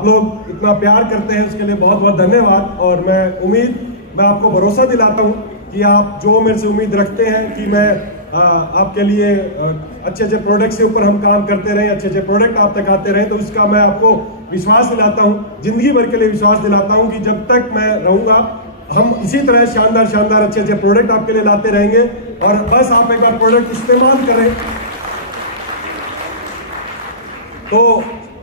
आप लोग इतना प्यार करते हैं उसके लिए बहुत बहुत धन्यवाद। और मैं आपको भरोसा दिलाता हूं कि आप जो मेरे से उम्मीद रखते हैं कि मैं आपके लिए अच्छे अच्छे प्रोडक्ट्स के ऊपर हम काम करते रहे, अच्छे अच्छे प्रोडक्ट आप तक आते रहे, तो इसका मैं आपको विश्वास दिलाता हूं, जिंदगी भर के लिए विश्वास दिलाता हूं कि जब तक मैं रहूंगा हम इसी तरह शानदार शानदार अच्छे अच्छे प्रोडक्ट आपके लिए लाते रहेंगे। और बस आप एक बार प्रोडक्ट इस्तेमाल करें। तो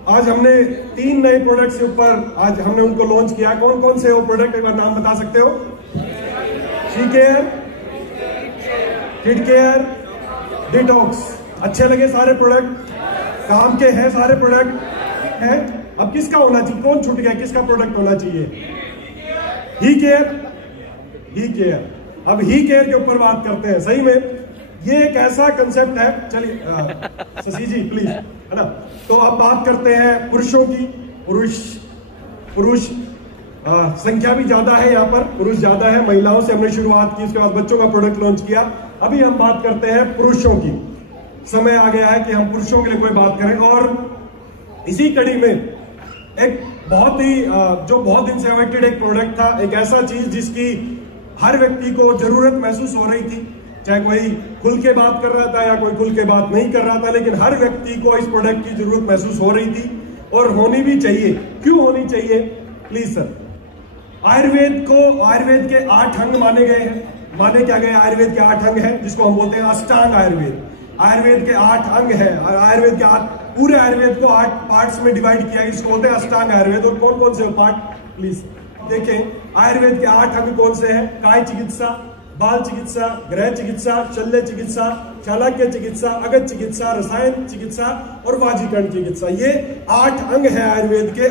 आज हमने 3 नए प्रोडक्ट्स के ऊपर आज हमने उनको लॉन्च किया। कौन कौन से वो प्रोडक्ट एक बार नाम बता सकते हो? She care, kid care, detox. अच्छे लगे सारे प्रोडक्ट? काम के हैं सारे प्रोडक्ट हैं? अब किसका होना चाहिए? कौन छूट गया? किसका प्रोडक्ट होना चाहिए? ही केयर, ही केयर। अब ही केयर के ऊपर बात करते हैं। सही में ये एक ऐसा कंसेप्ट है। चलिए शशि जी प्लीज, है ना। तो अब बात करते हैं पुरुषों की। पुरुष संख्या भी ज्यादा है, यहाँ पर पुरुष ज्यादा है। महिलाओं से हमने शुरुआत की, उसके बाद बच्चों का प्रोडक्ट लॉन्च किया। अभी हम बात करते हैं पुरुषों की। समय आ गया है कि हम पुरुषों के लिए कोई बात करें। और इसी कड़ी में एक बहुत ही जो बहुत दिन से अवेटेड एक प्रोडक्ट था, एक ऐसा चीज जिसकी हर व्यक्ति को जरूरत महसूस हो रही थी, चाहे कोई खुल के बात कर रहा था या कोई खुल के बात नहीं कर रहा था, लेकिन हर व्यक्ति को इस प्रोडक्ट की जरूरत महसूस हो रही थी और होनी भी चाहिए। क्यों होनी चाहिए? Please sir. आयुर्वेद के 8 अंग माने गए हैं। माने क्या गए? आयुर्वेद के 8 अंग हैं, जिसको हम बोलते हैं अष्टांग आयुर्वेद। आयुर्वेद के 8 अंग हैं और आयुर्वेद के पूरे आयुर्वेद को 8 पार्ट्स में डिवाइड किया है, इसको बोलते हैं अष्टांग आयुर्वेद। और कौन कौन से पार्ट? प्लीज देखें। आयुर्वेद के 8 अंग कौन से हैं? काय चिकित्सा, बाल चिकित्सा, गृह चिकित्सा, शल्य चिकित्सा, चाणक्य चिकित्सा, अगध चिकित्सा, रसायन चिकित्सा और वाजीकरण चिकित्सा। ये 8 अंग है आयुर्वेद के।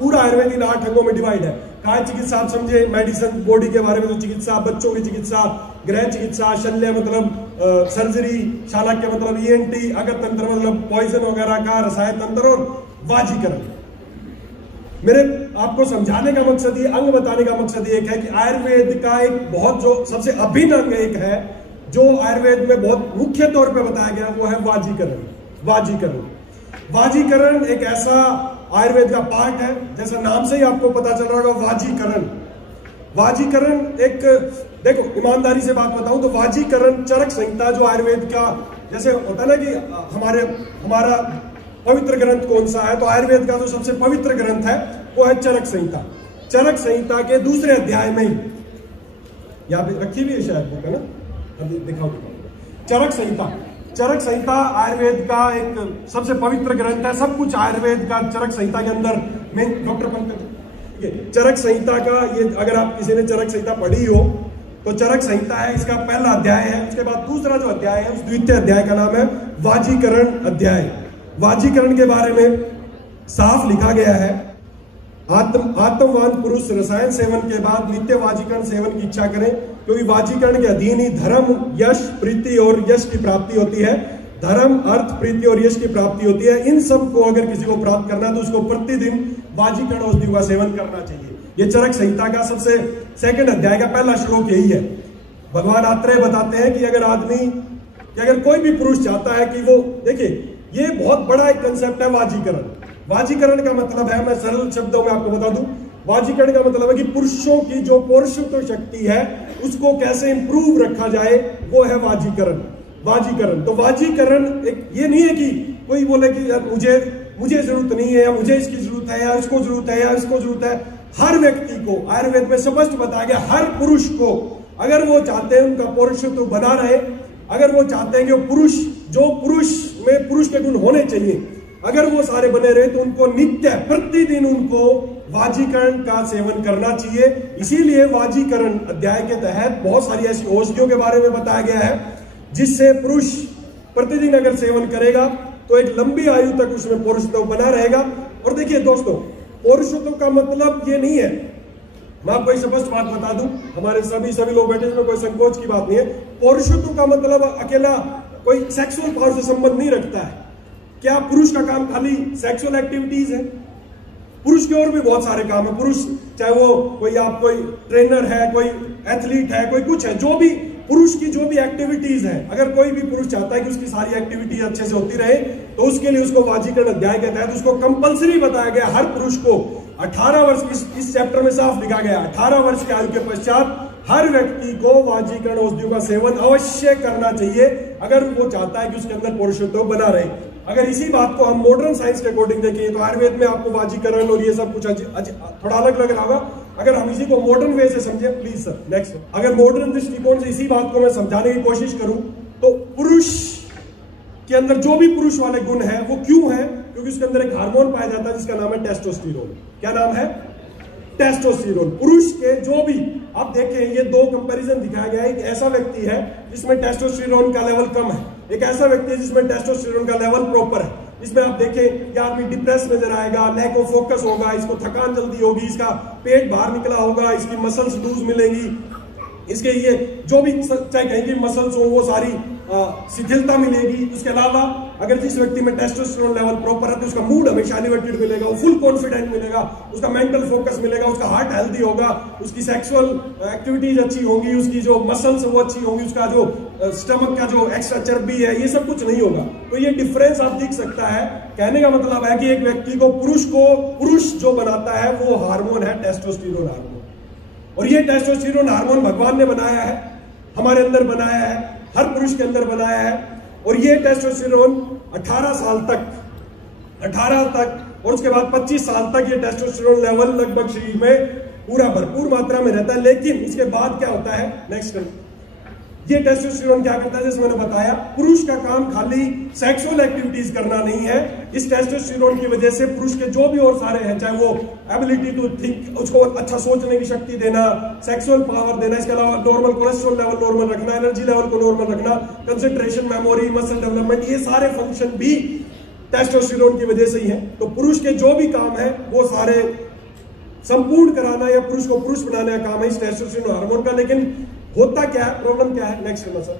पूरा आयुर्वेद इन 8 अंगों में डिवाइड है। काय चिकित्सा आप समझे, मेडिसिन बॉडी के बारे में जो चिकित्सा, बच्चों की चिकित्सा, गृह चिकित्सा, शल्य मतलब सर्जरी, चाणक्य मतलब ENT, अगध तंत्र मतलब पॉइजन वगैरह का, रसायन तंत्र, और वाजीकरण। मेरे आपको समझाने का मकसद ये, अंग बताने का मकसद ये है कि आयुर्वेद का एक बहुत जो सबसे अभिन्न अंग एक है जो आयुर्वेद में बहुत मुख्य तौर पे बताया गया, वो है वाजीकरण। वाजीकरण एक ऐसा आयुर्वेद का पार्ट है, जैसा नाम से ही आपको पता चल रहा होगा, वाजीकरण एक, देखो ईमानदारी से बात बताऊं तो वाजीकरण चरक संहिता जो आयुर्वेद का, जैसे होता है ना कि हमारा पवित्र ग्रंथ कौन सा है, तो आयुर्वेद का जो सबसे पवित्र ग्रंथ है वो है चरक संहिता। चरक संहिता के दूसरे अध्याय में ही, यहाँ पे रखी हुई है शायद बुक, है ना, अभी दिखाओ। चरक संहिता आयुर्वेद का एक सबसे पवित्र ग्रंथ है। सब कुछ आयुर्वेद का चरक संहिता के अंदर में। डॉक्टर पंकज, चरक संहिता का ये, अगर आप किसी ने चरक संहिता पढ़ी हो तो चरक संहिता है, इसका पहला अध्याय है। उसके बाद दूसरा जो अध्याय है, उस द्वितीय अध्याय का नाम है वाजीकरण अध्याय। वाजीकरण के बारे में साफ लिखा गया है, आत्मवान पुरुष रसायन सेवन के बाद नित्य वाजीकरण सेवन की इच्छा करें, क्योंकि वाजीकरण के अधीन ही धर्म, यश, प्रीति और यश की प्राप्ति होती है। धर्म, अर्थ, प्रीति और यश की प्राप्ति होती है। इन सब को अगर किसी को प्राप्त करना है तो उसको प्रतिदिन वाजीकरण औषधि का सेवन करना चाहिए। ये चरक संहिता का सबसे सेकंड अध्याय का पहला श्लोक यही है। भगवान आत्रेय बताते हैं कि अगर कोई भी पुरुष चाहता है कि वो, देखिए ये बहुत बड़ा एक कंसेप्ट है वाजीकरण का मतलब है, मैं सरल शब्दों में आपको बता दूं, वाजीकरण का मतलब है कि पुरुषों की जो पौरुषत्व शक्ति है उसको कैसे इंप्रूव रखा जाए, वो है वाजीकरण। तो वाजीकरण एक ये नहीं है कि कोई बोले कि मुझे जरूरत नहीं है, या मुझे इसकी जरूरत है, या इसको जरूरत है, या इसको जरूरत है। हर व्यक्ति को आयुर्वेद में स्पष्ट बताया गया, हर पुरुष को, अगर वो चाहते हैं उनका पौरुषत्व बना रहे, अगर वो चाहते हैं कि पुरुष के गुण होने चाहिए, अगर वो सारे बने रहे, तो उनको नित्य प्रतिदिन उनको वाजीकरण का सेवन करना चाहिए। इसीलिए वाजीकरण अध्याय के तहत बहुत सारी ऐसी औषधियों के बारे में बताया गया है जिससे पुरुष प्रतिदिन अगर सेवन करेगा तो एक लंबी आयु तक उसमें पौरुषत्व बना रहेगा। और देखिए दोस्तों, पौरुषत्व का मतलब ये नहीं है, मैं आपको स्पष्ट बात बता दूं, हमारे सभी लोग बैठे, इसमें कोई संकोच की बात नहीं है। पौरुषत्व का मतलब अकेला कोई सेक्सुअल पावर से संबंध नहीं रखता है। क्या पुरुष का काम खाली सेक्सुअल एक्टिविटीज है? पुरुष के और भी बहुत सारे काम है। पुरुष चाहे वो कोई ट्रेनर है, कोई एथलीट है, कोई कुछ है, जो भी पुरुष की जो भी एक्टिविटीज है, अगर कोई भी पुरुष चाहता है कि उसकी सारी एक्टिविटीज अच्छे से होती रहे, तो उसके लिए उसको वाजीकरण अध्याय के तहत उसको कंपलसरी बताया गया हर पुरुष को 18 वर्ष, इस चैप्टर में साफ लिखा गया 18 वर्ष की आयु के पश्चात हर व्यक्ति को वाजीकरण औषधियों का सेवन अवश्य करना चाहिए, अगर वो चाहता है कि उसके अंदर पुरुषत्व बना रहे। अगर इसी बात को हम मॉडर्न साइंस के अकॉर्डिंग देखें तो आयुर्वेद में आपको वाजीकरण और ये सब कुछ थोड़ा अलग लग रहा होगा। अगर हम इसी को मॉडर्न वे से समझे, प्लीज सर नेक्स्ट, अगर मॉडर्न दृष्टिकोण से इसी बात को मैं समझाने की कोशिश करूं तो पुरुष के अंदर जो भी पुरुष वाले गुण है वो क्यों है, क्योंकि उसके अंदर एक हार्मोन पाया जाता है जिसका नाम है टेस्टोस्टेरोन। क्या नाम है? टेस्टोस्टेरोन। पुरुष के जो भी, आप देखें ये दो कंपैरिजन दिखाया गया है। एक ऐसा व्यक्ति है जिसमें टेस्टोस्टेरोन का लेवल कम है, एक ऐसा व्यक्ति है जिसमें टेस्टोस्टेरोन का लेवल प्रॉपर है। इसमें आप देखें कि आदमी डिप्रेस नजर आएगा, लैक ऑफ फोकस होगा, इसको थकान जल्दी होगी, इसका पेट बाहर निकला होगा, इसकी मसल्स लूज मिलेंगी, इसके ये जो भी चाहे कहीं की मसल्स हो वो सारी शिथिलता मिलेगी। उसके अलावा अगर जिस व्यक्ति में टेस्टोस्टेरोन लेवल प्रॉपर है तो उसका मूड हमेशा एलिवेटेड मिलेगा, वो फुल कॉन्फिडेंट मिलेगा, उसका मेंटल फोकस मिलेगा, उसका हार्ट हेल्दी होगा, उसकी सेक्सुअल एक्टिविटीज अच्छी होंगी, उसकी जो मसल्स वो अच्छी होंगी, उसका जो स्टमक का जो एक्स्ट्रा चर्बी है ये सब कुछ नहीं होगा। तो ये डिफरेंस आप दिख सकता है। कहने का मतलब है कि एक व्यक्ति को पुरुष जो बनाता है वो हार्मोन है टेस्टोस्टेरोन हार्मोन, और ये टेस्टोस्टेरोन हार्मोन भगवान ने बनाया है, हमारे अंदर बनाया है, हर पुरुष के अंदर बनाया है। और ये टेस्टोस्टेरोन 18 साल तक और उसके बाद 25 साल तक ये टेस्टोस्टेरोन लेवल लगभग शरीर में पूरा भरपूर मात्रा में रहता है। लेकिन उसके बाद क्या होता है, नेक्स्ट ये टेस्टोस्टेरोन क्या करता है, जैसे मैंने बताया, पुरुष का काम खाली सेक्सुअल एक्टिविटीज करना नहीं है। इस टेस्टोस्टेरोन की वजह से पुरुष के जो भी और सारे हैं, चाहे वो एबिलिटी टू थिंक, उसको अच्छा सोचने की शक्ति देना, सेक्सुअल पावर देना, इसके अलावा नॉर्मल कोलेस्ट्रॉल लेवल नॉर्मल रखना, एनर्जी लेवल को नॉर्मल रखना, कंसंट्रेशन, मेमोरी, मसल डेवलपमेंट, ये सारे फंक्शन भी टेस्टोस्टेरोन की वजह से ही है। तो पुरुष के जो भी काम है वो सारे संपूर्ण कराना या पुरुष को पुरुष बनाने का काम है इस टेस्टोस्टेरोन हार्मोन का। लेकिन होता क्या है, प्रॉब्लम क्या है, नेक्स्ट करना सर।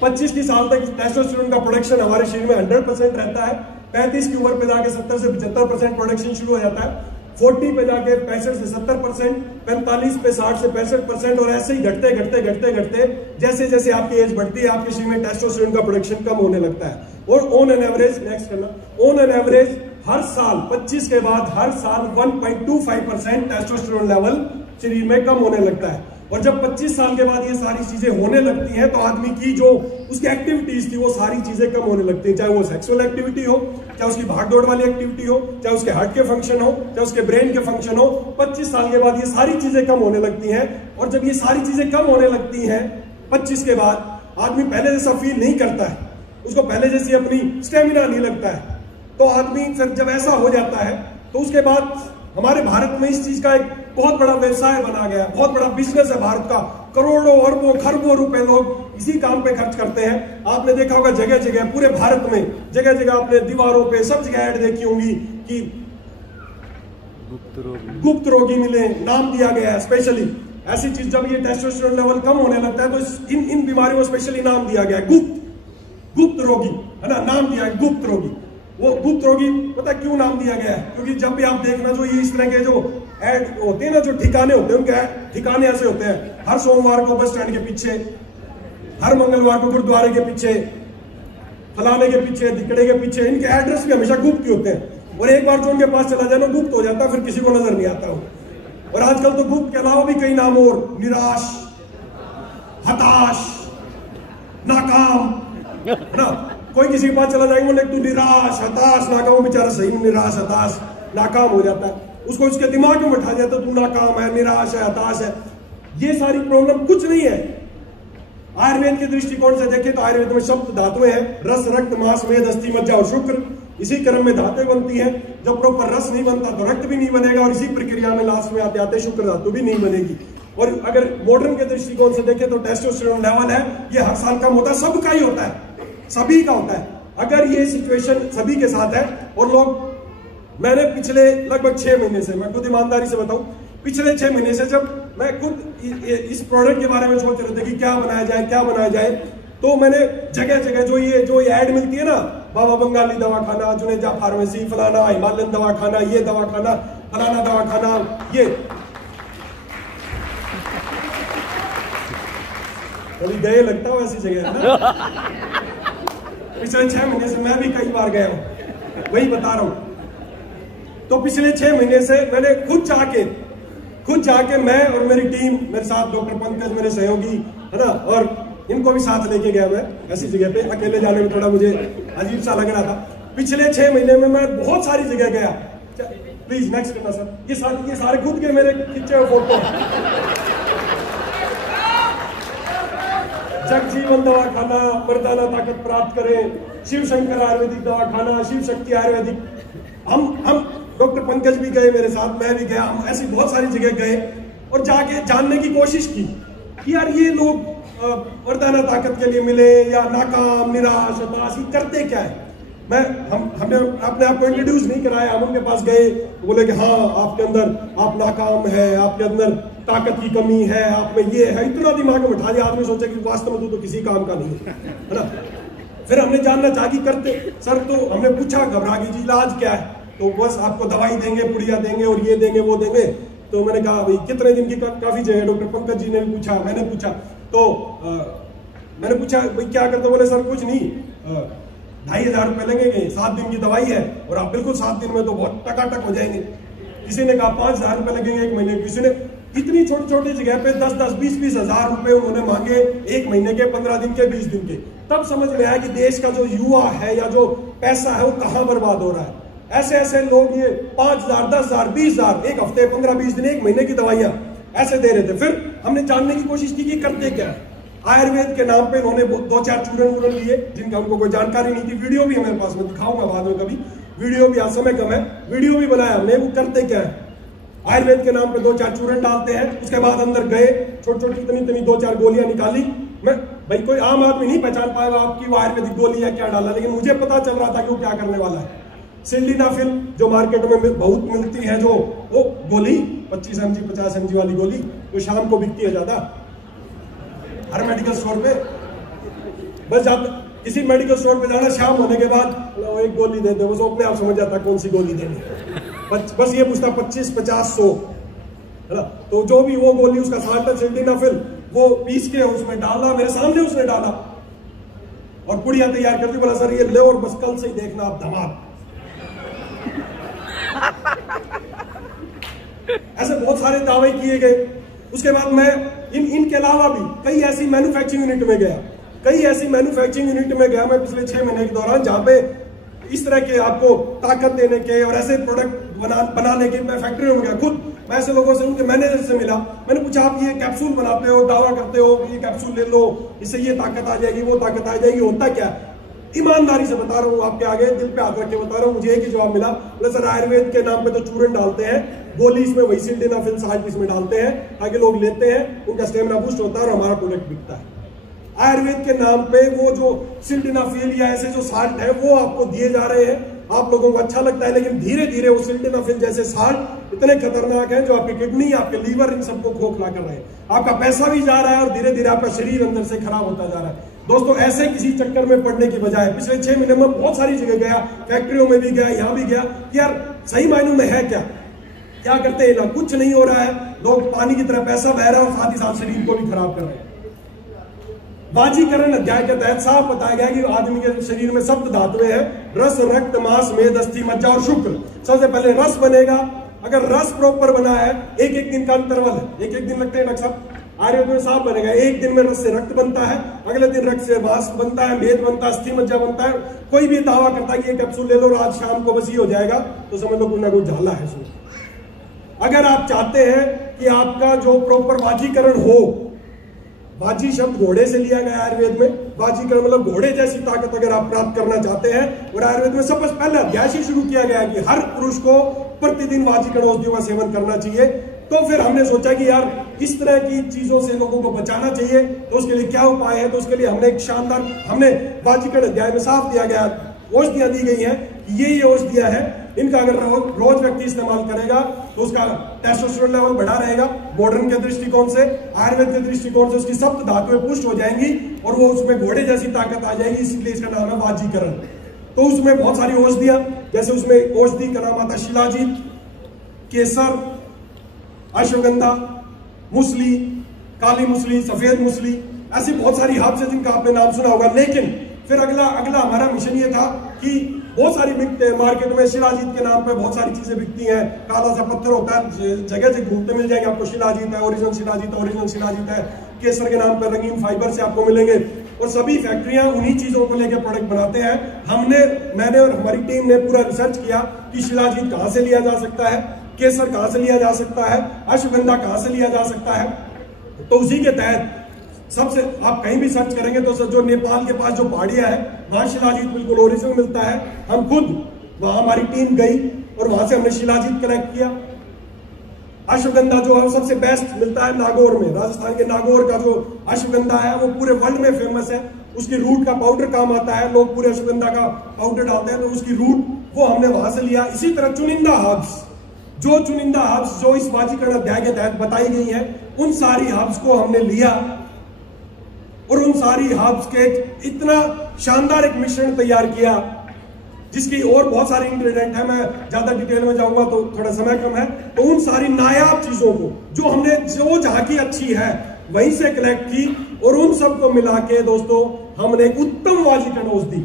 25 की साल तक टेस्टोस्टेरोन का प्रोडक्शन हमारे शरीर में 100% रहता है। 35 की उम्र पे जाके 70 से 75% प्रोडक्शन शुरू हो जाता है। 40 पे जाके 65 से 70%, 45 पे 60 से 65%, और ऐसे ही घटते जैसे जैसे आपकी एज बढ़ती है आपके शरीर में टेस्टोस्टेरोन का प्रोडक्शन कम होने लगता है। और ऑन एन एवरेज, नेक्स्ट करना, ऑन एन एवरेज हर साल 25 के बाद हर साल 1.25% टेस्टोस्टेरोन लेवल शरीर में कम होने लगता है। और जब 25 साल के बाद ये सारी चीजें होने लगती हैं तो आदमी की जो उसकी एक्टिविटीज थी वो सारी चीजें कम होने लगती हैं, चाहे वो सेक्सुअल एक्टिविटी हो, चाहे उसकी भाग दौड़ वाली एक्टिविटी हो, चाहे उसके हार्ट के फंक्शन हो, चाहे उसके ब्रेन के फंक्शन हो। 25 साल के बाद ये सारी चीजें कम होने लगती हैं। और जब ये सारी चीजें कम होने लगती हैं 25 के बाद, आदमी पहले जैसा फील नहीं करता है, उसको पहले जैसी अपनी स्टेमिना नहीं लगता है, तो आदमी फिर जब ऐसा हो जाता है तो उसके बाद हमारे भारत में इस चीज का एक बहुत बड़ा व्यवसाय बना गया, बहुत बड़ा बिजनेस है भारत का। करोड़ों अरबों खरबों रुपए लोग इसी काम पे खर्च करते हैं। आपने देखा होगा जगह जगह, पूरे भारत में जगह जगह आपने दीवारों पे सब जगह ऐड देखी होंगी कि गुप्त रोगी मिले, नाम दिया गया है स्पेशली ऐसी चीज। जब ये टेस्टोस्टेरोन लेवल कम होने लगता है तो इन बीमारियों को स्पेशली नाम दिया गया है गुप्त रोगी, है ना, नाम दिया है गुप्त रोगी। वो गुप्त रोगी पता क्यों नाम दिया गया है, क्योंकि जब भी आप देखना जो ये इस तरह के जो ऐड होते हैं ना, जो ठिकाने होते हैं, उनके ठिकाने ऐसे होते हैं, हर सोमवार को बस स्टैंड के पीछे, हर मंगलवार को गुरुद्वारे के पीछे, फलाने के पीछे, धिकड़े के पीछे, इनके एड्रेस भी हमेशा गुप्त ही होते हैं। और एक बार जो उनके पास चला जाए ना गुप्त हो जाता है, फिर किसी को नजर नहीं आता हो। और आजकल तो गुप्त के अलावा भी कई नाम और, निराश, हताश, नाकाम, है ना, कोई किसी के पास चला जाएंगे बोले तू निराश, हताश, नाकाम, बेचारा सही में निराश, हताश, नाकाम हो जाता है। उसको उसके दिमाग में बैठा जाता है तू नाकाम है, निराश है, हताश है। ये सारी प्रॉब्लम कुछ नहीं है। आयुर्वेद के दृष्टिकोण से देखें तो आयुर्वेद में शब्द धातुएं हैं, रस, रक्त, मांस, मेद, अस्थि, मज्जा और शुक्र। इसी क्रम में धातुएं बनती हैं। जब प्रॉपर रस नहीं बनता तो रक्त भी नहीं बनेगा, और इसी प्रक्रिया में लास्ट में आते आते शुक्र धातु भी नहीं बनेगी। और अगर मॉडर्न के दृष्टिकोण से देखें तो टेस्टोस्टेरोन लेवल है ये हर साल कम होता है, सबका ही होता है, सभी का होता है। अगर ये सिचुएशन सभी के साथ है और लोग, मैंने पिछले लगभग 6 महीने से, मैं खुद ईमानदारी से बताऊं, पिछले 6 महीने से जब मैं खुद इस प्रोडक्ट के बारे में सोच रहे थे कि क्या बनाया जाए, तो मैंने जगह जगह जो ये ऐड मिलती है ना, बाबा बंगाली दवाखाना, जुनेजा फार्मेसी, फलाना हिमालयन दवाखाना, ये दवाखाना, फलाना दवाखाना, ये कभी गए लगता हो ऐसी जगह है ना? पिछले 6 महीने से मैं भी कई बार गया हूं, वही बता रहा हूं। तो पिछले 6 महीने से मैंने खुद जाके मैं और मेरी टीम, मेरे साथ डॉक्टर पंकज मेरे सहयोगी है ना, और इनको भी साथ लेके गया मैं ऐसी जगह पे। अकेले जाने में थोड़ा मुझे अजीब सा लग रहा था। पिछले 6 महीने में मैं बहुत सारी जगह गया। प्लीज नेक्स्ट करना सर। ये सारे खुद के मेरे खींचे हुए फोटो। जगजीवन दवाखाना, मर्दाना ताकत प्राप्त करें, शिव शंकर आयुर्वेदिक दवाखाना, शिव शक्ति आयुर्वेदिक। हम डॉक्टर पंकज भी गए मेरे साथ, मैं भी गया, हम ऐसी बहुत सारी जगह गए और जाके जानने की कोशिश की कि यार ये लोग मर्दाना ताकत के लिए मिले या नाकाम, निराश, हताश, करते क्या है। हमने अपने आप को इंट्रोड्यूस नहीं कराया। हम उनके पास गए, बोले कि हाँ आपके अंदर आप नाकाम है, आपके अंदर ताकत की कमी है, आप में ये है। इतना दिमाग में बैठा दिया, आदमी सोचा कि वास्तव में तो किसी काम का नहीं है ना। फिर हमने जानना चाहा कि करते सर, तो हमने पूछा घबरा के जी इलाज क्या है, तो बस आपको दवाई देंगे, पुड़िया देंगे और ये देंगे वो देंगे। तो मैंने कहा भाई कितने दिन की, काफी जगह डॉक्टर पंकज जी ने भी पूछा, मैंने पूछा, तो मैंने पूछा भाई क्या करते, बोले सर कुछ नहीं, 2500 रुपए लगेंगे, 7 दिन की दवाई है और आप बिल्कुल 7 दिन में तो बहुत टकाटक हो जाएंगे। किसी ने कहा 5000 रुपए लगेंगे 1 महीने, किसी ने इतनी छोटी छोटी जगह पे 10-10, 20-20 हजार रुपए उन्होंने मांगे 1 महीने के, 15 दिन के, 20 दिन के। तब समझ में आया कि देश का जो युवा है या जो पैसा है वो कहाँ बर्बाद हो रहा है। ऐसे लोग ये 5000, 10,000, 20,000 एक हफ्ते, 15-20 दिन, 1 महीने की दवाइयां ऐसे दे रहे थे। फिर हमने जानने की कोशिश की कि करते क्या है। आयुर्वेद के नाम पे उन्होंने 2-4 चूरन लिए जिनका उनको कोई जानकारी नहीं थी। वीडियो भी हमारे पास में, दिखाऊंगा बाद में कभी, वीडियो भी, आज समय कम है, वीडियो भी बनाया हमने। वो करते क्या है, आयुर्वेद के नाम पे 2-4 चूरन डालते हैं, उसके बाद अंदर गए, छोटी छोटी इतनी 2-4 गोलियां निकाली। मैं भाई कोई आम आदमी नहीं पहचान पाएगा आपकी वो आयुर्वेदिक गोली है क्या डाला, लेकिन मुझे पता चल रहा था कि वो क्या करने वाला है। सिल्डेनाफिल जो मार्केट में बहुत मिलती है, जो वो गोली 25 mg 50 mg वाली गोली, वो शाम को बिकती है ज्यादा हर मेडिकल स्टोर पे। बस जाते किसी मेडिकल स्टोर पे जाना, शाम होने के बाद एक गोली दे दो, बस अपने आप समझ जाता कौन सी गोली देनी। बस ये पूछता 25, 50, 100 है ना। तो जो भी वो गोली, उसका साल्ट सिल्डेनाफिल, वो पीस के उसमें डाला, मेरे सामने उसने डाला और पुड़िया तैयार कर दी। बोला सर ये ले और बस कल से ही देखना आप धमाल। ऐसे बहुत सारे दावे किए गए। उसके बाद मैं इनके अलावा भी कई ऐसी मैन्युफैक्चरिंग यूनिट में गया। मैं पिछले 6 महीने के दौरान, जहां पे इस तरह के आपको ताकत देने के और ऐसे प्रोडक्ट बनाने के, मैं फैक्ट्री में गया खुद। मैं ऐसे लोगों से, उनके मैनेजर से मिला। मैंने पूछा आप ये कैप्सूल बनाते हो, दावा करते हो कि ये कैप्सूल ले लो, इससे ये ताकत आ जाएगी, वो ताकत आ जाएगी, होता क्या? ईमानदारी से बता रहा हूँ आपके आगे, दिल पे हाथ रख के बता रहा हूँ। मुझे एक ही जवाब मिला, बोले सर आयुर्वेद के नाम पे तो चूरन डालते हैं, गोली इसमें वही सिल्डेनाफिल साल्ट इसमें डालते हैं ताकि लोग लेते हैं, उनका स्टेमिना बूस्ट होता है और हमारा प्रोडक्ट बिकता है। आयुर्वेद के नाम पे वो जो सिल्डेनाफिल या ऐसे जो साल्ट है वो आपको दिए जा रहे हैं, आप लोगों को अच्छा लगता है, लेकिन धीरे धीरे वो सिल्डेनाफिल जैसे साल्ट इतने खतरनाक हैं जो आपकी किडनी, आपके लीवर, इन सबको खोखला कर रहे हैं। आपका पैसा भी जा रहा है और धीरे धीरे आपका शरीर अंदर से खराब होता जा रहा है। दोस्तों ऐसे किसी चक्कर में पड़ने की बजाय पिछले 6 महीने में बहुत सारी जगह गया, फैक्ट्रियों में भी गया, यहां भी गया कि यार सही मायनों में है क्या करते हैं ना, कुछ नहीं हो रहा है। लोग पानी की तरह पैसा बह रहा है और साथ ही साथ शरीर को भी खराब कर रहे हैं। वाजीकरण अध्याय के तहत साफ बताया गया कि आदमी के शरीर में सप्त धातुएं हैं, रस, रक्त, मांस, मेद, अस्थि, मज्जा और शुक्र। सबसे पहले रस बनेगा। अगर रस प्रॉपर बना है, एक दिन का अंतरवल है, एक दिन लगते हैं डॉक्टर साहब, आयुर्वेद में साफ बनेगा। एक दिन में रस से रक्त बनता है, अगले दिन रक्त से मांस बनता है, मेद बनता है, अस्थि मज्जा बनता है। कोई भी दावा करता है कि ये कैप्सूल ले लो और आज शाम को बस ये हो जाएगा, तो समझ लो कोई ना कोई झाला है इसमें। अगर आप चाहते हैं कि आपका जो प्रॉपर वाजीकरण हो, वाजी शब्द घोड़े से लिया गया आयुर्वेद में, वाजीकरण मतलब घोड़े जैसी ताकत अगर आप प्राप्त करना चाहते हैं, और आयुर्वेद में सबसे पहले अध्याय से शुरू किया गया है कि हर पुरुष को प्रतिदिन वाजीकरण औषधियों का सेवन करना चाहिए। तो फिर हमने सोचा कि यार इस तरह की चीजों से लोगों को बचाना चाहिए, तो उसके लिए क्या उपाय है। तो उसके लिए हमने एक शानदार, हमने वाजीकरण अध्याय में साफ दिया गया, औषधियां दी गई हैं, ये औषधियां हैं, इनका अगर रोज व्यक्ति इस्तेमाल करेगा तो उसका टेस्टोस्टेरोन लेवल बढ़ा रहेगा। मॉडर्न के दृष्टिकोण से, आयुर्वेद के दृष्टिकोण से उसकी सप्त धातुएं पुष्ट हो जाएंगी और वो उसमें घोड़े जैसी ताकत आ जाएगी, इसलिए इसका नाम है वाजीकरण। तो उसमें बहुत सारी औषधियां, जैसे उसमें औषधि का नाम आता है शिलाजीत, केसर, अश्वगंधा, मुसली, काली मुसली, सफेद मुसली, ऐसी बहुत सारी हब्स है जिनका आपने नाम सुना होगा। लेकिन फिर अगला हमारा मिशन ये था कि बहुत सारी मार्केट में शिलाजीत के नाम पे बहुत सारी चीजें बिकती हैं। काला सा पत्थर होता है, जगह जगह घूमते मिल जाएंगे आपको। शिलाजीत है, ओरिजिनल शिलाजीत है। केसर के नाम पर रंगीन फाइबर से आपको मिलेंगे। और सभी फैक्ट्रियां उन्हीं चीजों को लेकर प्रोडक्ट बनाते हैं। मैंने और हमारी टीम ने पूरा रिसर्च किया कि शिलाजीत कहां से लिया जा सकता है, केसर कहां से लिया जा सकता है, अश्वगंधा कहां से लिया जा सकता है। तो उसी के तहत सबसे आप कहीं भी सर्च करेंगे तो जो नेपाल के पास जो पहाड़ियां है वहां शिलाजीत बिल्कुल ओरिजिनल मिलता है। हम खुद वहां, हमारी टीम गई और वहां से हमने शिलाजीत कलेक्ट किया। अश्वगंधा जो है सबसे बेस्ट मिलता है नागौर में। राजस्थान के नागौर का जो अश्वगंधा है वो पूरे वर्ल्ड में फेमस है। उसकी रूट का पाउडर काम आता है, लोग पूरे अश्वगंधा का पाउडर डालते हैं, तो उसकी रूट वो हमने वहां से लिया। इसी तरह चुनिंदा हर्ब्स जो इस वाजीकरण अध्याय के तहत बताई गई है, उन सारी हर्ब्स को हमने लिया और उन सारी हर्ब्स के इतना शानदार एक मिश्रण तैयार किया जिसकी और बहुत सारे इंग्रेडिएंट है। मैं ज्यादा डिटेल में जाऊंगा तो थोड़ा समय कम है। तो उन सारी नायाब चीजों को जो हमने जो जहां की अच्छी है वहीं से कलेक्ट की और उन सबको मिला के दोस्तों हमने एक उत्तम वाजीकरण औषधि,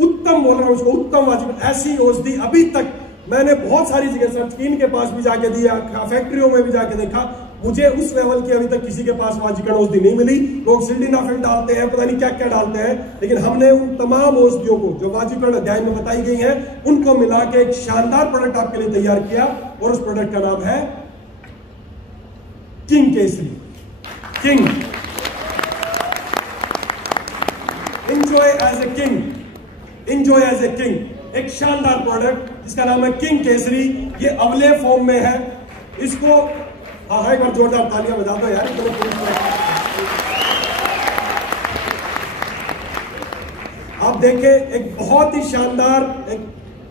उत्तम बोल रहा हूं उसको, उत्तम वाजीकरण, ऐसी औषधि अभी तक मैंने बहुत सारी जगह सर्च की, इनके पास भी जाके दिया, फैक्ट्रियों में भी जाके देखा, मुझे उस लेवल की अभी तक किसी के पास वाजीकरण औषधि नहीं मिली। लोग सिल्डेनाफिल डालते हैं, पता नहीं क्या क्या डालते हैं, लेकिन हमने उन तमाम औषधियों को जो वाजीकरण अध्याय में बताई गई हैं उनको मिला के एक शानदार प्रोडक्ट आपके लिए तैयार किया और उस प्रोडक्ट का नाम है king Kesari. King, enjoy as a king, enjoy as a king, एक शानदार प्रोडक्ट जिसका नाम है किंग केसरी। ये अवले फॉर्म में है। इसको एक बार जोरदार तालियां बजा दो यार। आप देखें एक बहुत ही शानदार एक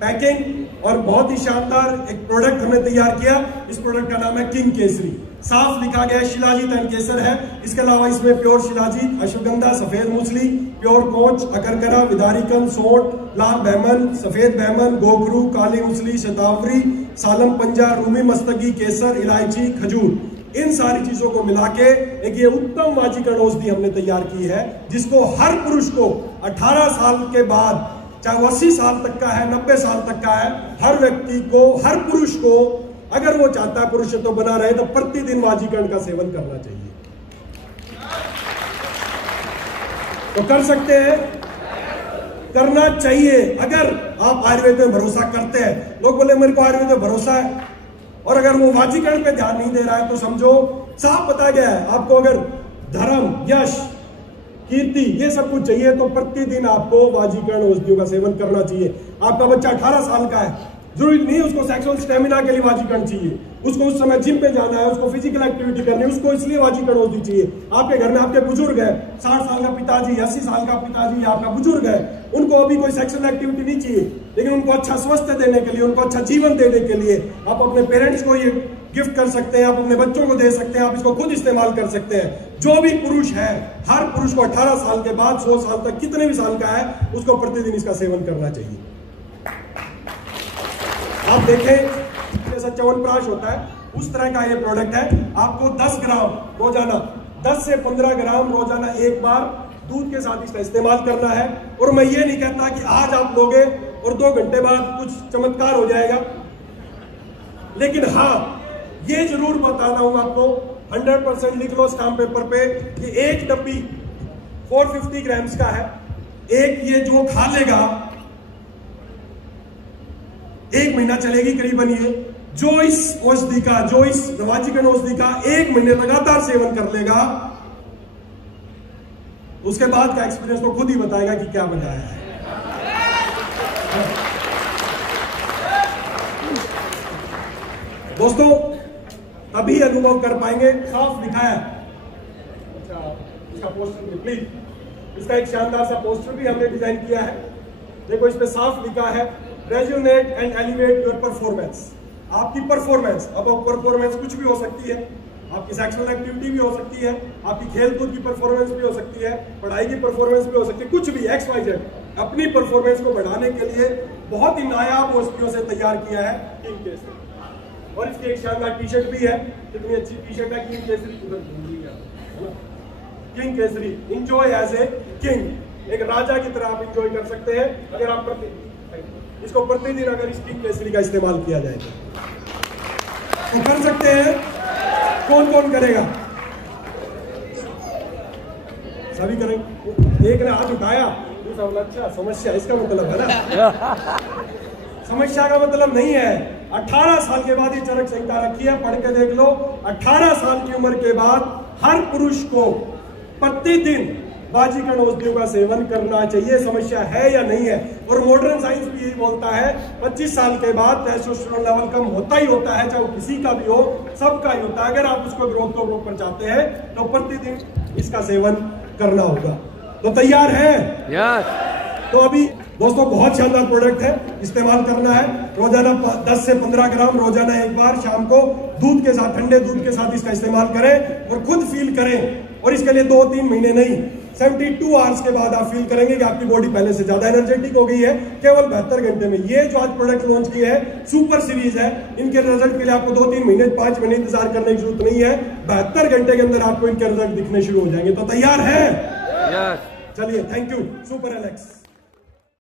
पैकिंग और बहुत ही शानदार एक प्रोडक्ट हमने तैयार किया। इस प्रोडक्ट का नाम है किंग केसरी। साफ लिखा गया शिलाजीत एंड केसर है। इसके अलावा इसमें प्योर शिलाजीत, अश्वगंधा, सफेद मूसली, प्योर कोच, अकरकरा, विदारिकन, सोंठ, लाल बहमन, सफेद बहमन, गोखरू, काली मूसली, शतावरी, सालम पंजा, रूमी मस्तकी, केसर, इलायची, खजूर, इन सारी चीजों को मिला के एक ये उत्तम वाजीकरण औषधि हमने तैयार की है जिसको हर पुरुष को 18 साल के बाद, चाहे वो 80 साल तक का है, 90 साल तक का है, हर व्यक्ति को, हर पुरुष को अगर वो चाहता है पुरुषत्व तो बना रहे तो प्रतिदिन वाजीकरण का सेवन करना चाहिए। तो कर सकते हैं, करना चाहिए। अगर आप आयुर्वेद में भरोसा करते हैं, लोग बोले मेरे को आयुर्वेद में भरोसा है, और अगर वो वाजीकरण पे ध्यान नहीं दे रहा है तो समझो साफ बता गया है आपको, अगर धर्म, यश, कीर्ति ये सब कुछ चाहिए तो प्रतिदिन आपको वाजीकरण औषधियों का सेवन करना चाहिए। आपका बच्चा 18 साल का है, जरूरी नहीं उसको सेक्सुअल स्टेमिना के लिए वाजीकरण चाहिए, उसको उस समय जिम पे जाना है, उसको फिजिकल एक्टिविटी करनी है, उसको इसलिए वाजीकरण औषधि चाहिए। आपके घर में आपके बुजुर्ग है, 60 साल का पिताजी, 80 साल का पिताजी आपका बुजुर्ग है, उनको अभी कोई सेक्सुअल एक्टिविटी नहीं चाहिए, लेकिन उनको अच्छा स्वास्थ्य देने के लिए, उनको अच्छा जीवन देने के लिए आप अपने पेरेंट्स को ये गिफ्ट कर सकते हैं, आप अपने बच्चों को दे सकते हैं, आप इसको खुद इस्तेमाल कर सकते हैं। जो भी पुरुष है, हर पुरुष को 18 साल के बाद 100 साल तक कितने भी साल का है उसको प्रतिदिन इसका सेवन करना चाहिए। आप देखें जैसा च्यवनप्राश होता है उस तरह का ये प्रोडक्ट है। आपको 10 ग्राम रोजाना, 10 से 15 ग्राम रोजाना एक बार दूध के साथ इसका इस्तेमाल करना है। और मैं ये नहीं कहता कि आज आप लोगे और 2 घंटे बाद कुछ चमत्कार हो जाएगा, लेकिन हाँ ये जरूर बताना हूं आपको, 100% लिख लो स्टाम्प पेपर पे कि एक डब्बी 450 ग्राम्स का है। एक ये जो खा लेगा 1 महीना चलेगी करीबन। ये जो इस औषधि का, जो इस वाजीकरण औषधि का 1 महीने लगातार सेवन कर लेगा, उसके बाद का एक्सपीरियंस तो खुद ही बताएगा कि क्या बनाया है। दोस्तों तभी अनुभव कर पाएंगे। साफ लिखा है, अच्छा इसका पोस्टर प्लीज, इसका एक शानदार सा पोस्टर भी हमने डिजाइन किया है। देखो इस पे साफ लिखा है resonate and elevate your performance. आपकी परफॉर्मेंस, अब परफॉर्मेंस कुछ भी हो सकती है, आपकी सेक्सुअल एक्टिविटी भी हो सकती है, आपकी खेलकूद की परफॉर्मेंस भी हो सकती है, पढ़ाई की परफॉर्मेंस भी हो सकती है, कुछ भी XYZ अपनी परफॉर्मेंस को बढ़ाने के लिए बहुत ही नायाब औषधियों से तैयार किया है किंग केसरी। और इसकी एक शानदार टी शर्ट भी है, कितनी अच्छी टी शर्ट है king Kesari, king Kesari, enjoy as a king, एक राजा की तरह आप इंजॉय कर सकते हैं अगर आप इसको प्रतिदिन अगर इस किंग केसरी का इस्तेमाल किया जाए तो कर सकते हैं। कौन कौन करेगा? सभी करेंगे। एक ने हाथ उठाया, दूसरा बोला अच्छा समस्या इसका मतलब है ना। समस्या का मतलब नहीं है। 18 साल के बाद ये चरक संहिता रखी है, पढ़ के देख लो। 18 साल की उम्र के बाद हर पुरुष को प्रतिदिन बाजीगर औषधियों का सेवन करना चाहिए। समस्या है या नहीं है? और मॉडर्न साइंस भी यही बोलता है 25 साल के बाद टेस्टोस्टेरोन लेवल कम होता ही होता है, चाहे वो किसी का भी हो, सबका ही होता है। अगर आप उसको ग्रोथ को रोकना चाहते हैं तो प्रतिदिन इसका सेवन करना होगा। तो तैयार है? तो अभी दोस्तों बहुत शानदार प्रोडक्ट है, इस्तेमाल करना है। रोजाना 10 से 15 ग्राम रोजाना एक बार शाम को दूध के साथ, ठंडे दूध के साथ इसका इस्तेमाल करें और खुद फील करें। और इसके लिए 2-3 महीने नहीं, 72 आवर्स के बाद आप फील करेंगे कि आपकी बॉडी पहले से ज्यादा एनर्जेटिक हो गई है, केवल 72 घंटे में। ये जो आज प्रोडक्ट लॉन्च किए हैं सुपर सीरीज है, इनके रिजल्ट के लिए आपको 2-3 महीने 5 महीने इंतजार करने की जरूरत नहीं है। 72 घंटे के अंदर आपको इनके रिजल्ट दिखने शुरू हो जाएंगे। तो तैयार है? चलिए, थैंक यू सुपर एलेक्स।